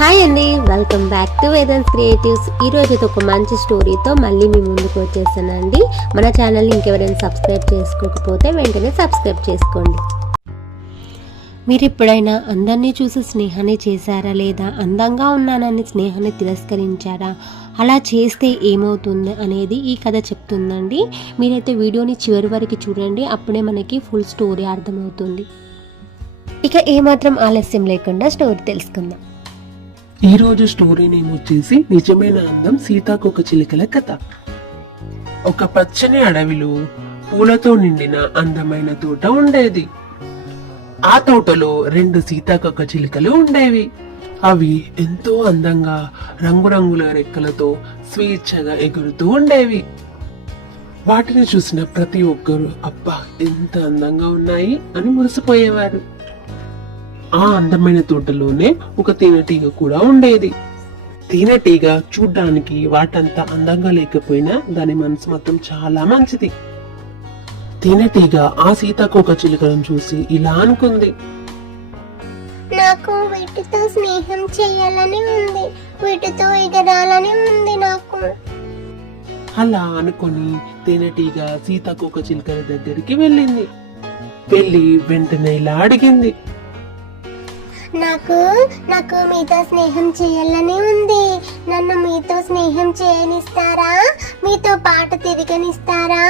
Hi అండి, welcome back to వేదన్స్ creatives. ఈరోజు ఒక మంచి స్టోరీతో మళ్ళీ మీ ముందుకు వచ్చేసానండి. మన ఛానల్ని ఇంకెవరైనా సబ్స్క్రైబ్ చేసుకోకపోతే వెంటనే సబ్స్క్రైబ్ చేసుకోండి. మీరు ఎప్పుడైనా అందరినీ చూసి స్నేహాన్ని చేశారా, లేదా అందంగా ఉన్నానని స్నేహాన్ని తిరస్కరించారా? అలా చేస్తే ఏమవుతుంది అనేది ఈ కథ చెప్తుందండి. మీరైతే వీడియోని చివరి వరకు చూడండి, అప్పుడే మనకి ఫుల్ స్టోరీ అర్థమవుతుంది. ఇక ఏమాత్రం ఆలస్యం లేకుండా స్టోరీ తెలుసుకుందాం. ఈ రోజు స్టోరీ నేమ్ వచ్చేసి నిజమైన అందం సీతాకోక చిలుకల కథ. ఒక పచ్చని అడవిలో పూలతో నిండిన అందమైన తోట ఉండేది. ఆ తోటలో 2 సీతాకోక చిలుకలు ఉండేవి. అవి ఎంతో అందంగా రంగురంగుల రెక్కలతో స్వేచ్ఛగా ఎగురుతూ ఉండేవి. వాటిని చూసిన ప్రతి ఒక్కరూ అబ్బా ఎంత అందంగా ఉన్నాయి అని మురిసిపోయేవారు. ఆ అందమైన తోటలోనే ఒక తేనెటీగ కూడా ఉండేది. తేనెటీగ చూడ్డానికి వాటంతా అందంగా లేకపోయినా దాని మనసు మాత్రం చాలా మంచిది. తేనెటీగ ఆ సీతాకోక చిలుకలను చూసి ఇలా అనుకుంది, నాకు వీటితో స్నేహం చేయాలని ఉంది, వీటితో ఎగరాలని ఉంది నాకు. అలా అనుకొని తేనెటీగ సీతాకోక చిలుకల దగ్గరికి వెళ్ళింది. వెళ్ళి వెంటనే ఇలా అడిగింది, నాకు మీతో స్నేహం చేయాలని ఉంది, నన్ను మీతో స్నేహం చేయనిస్తారా, మీతో పాటు తిరగనిస్తారా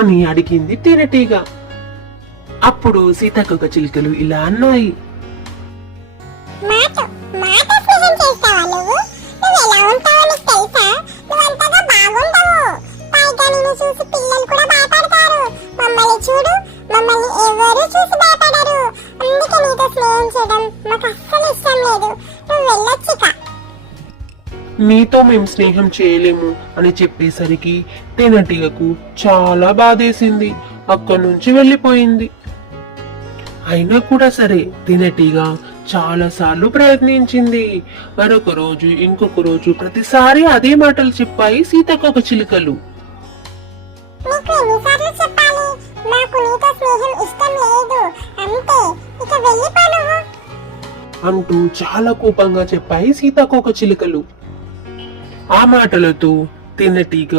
అని అడిగింది తేనెటీగ. అప్పుడు సీతాకోక చిలుకలు ఇలా అన్నాయి, చూడు, మమ్మల్ని ఎవరు చూసి భయపడరు, అందుకే నీతో స్నేహం చేయడం మాకు అస్సలు ఇష్టం లేదు, నువ్వు వెళ్ళొచ్చుక. నీతో మేము స్నేహం చేయలేము అని చెప్పేసరికి తేనెటీగకు చాలా బాధేసింది. అక్కడి నుంచి వెళ్ళిపోయింది. అయినా కూడా సరే తేనెటీగ చాలా సార్లు ప్రయత్నించింది. మరొక రోజు, ఇంకొక రోజు, ప్రతిసారి అదే మాటలు చెప్పాయి సీతాకోక చిలుకలు. నీకు ఎన్నిసార్లు చెప్పాలి, నాకు నీతో స్నేహం ఇష్టం లేదు, అంతే, ఇక వెళ్ళిపో నువ్వు అంటూ చాలా కోపంగా చెప్పాయి సీతాకోక చిలుకలు. ఆ మాటలతో తేనెటీగ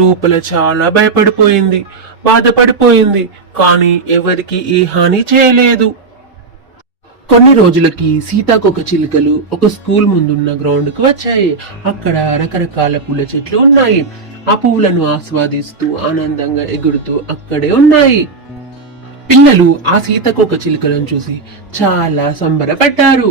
లోపల చాలా భయపడిపోయింది, బాధపడిపోయింది. కానీ ఎవరికి ఏ హాని చేయలేదు. కొన్ని రోజులకి సీతాకోక చిలుకలు ఒక స్కూల్ ముందున్న గ్రౌండ్ కు వచ్చాయి. అక్కడ రకరకాల పూల చెట్లు ఉన్నాయి. ఆ పువ్వులను ఆస్వాదిస్తూ ఆనందంగా ఎగురుతూ అక్కడే ఉన్నాయి. పిల్లలు ఆ సీతాకోక చిలుకలను చూసి చాలా సంబరపడ్డారు.